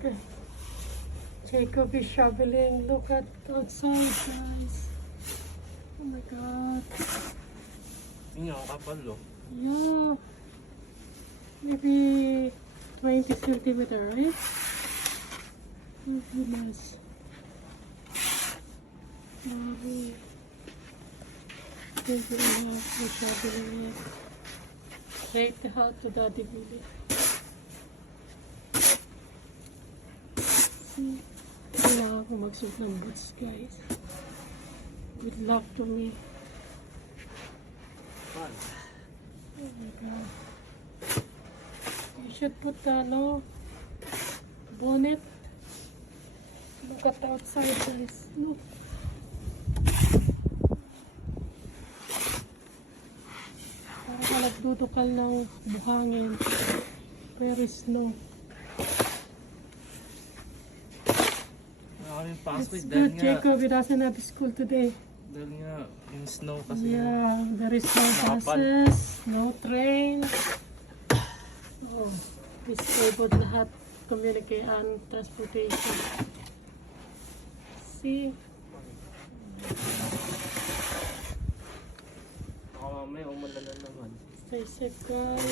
Okay. Jacob is shoveling. Look at outside, guys. Oh my god. Yun yung kapal, oh. Yeah. Maybe 20 centimeter, right? Oh goodness. Sorry. Thank you enough for shoveling it. Take the house to Daddy Billy. See? Kailangan ko magsuot ng boots, guys. Good luck to me. Fun. Oh my god. You should put the bonnet. Look at the outside, guys. Look. Parang ka nagdudukal ng buhangin. Very snow. Maraming pasok It's dahil good, nga, Jacob. He doesn't have school today. dahil nga yung snow kasi. Yeah, there is no Nakapal. buses, no train. Oh, disabled lahat communicate and transportation. See? Baka mamaya umulan na naman. Stay safe, guys.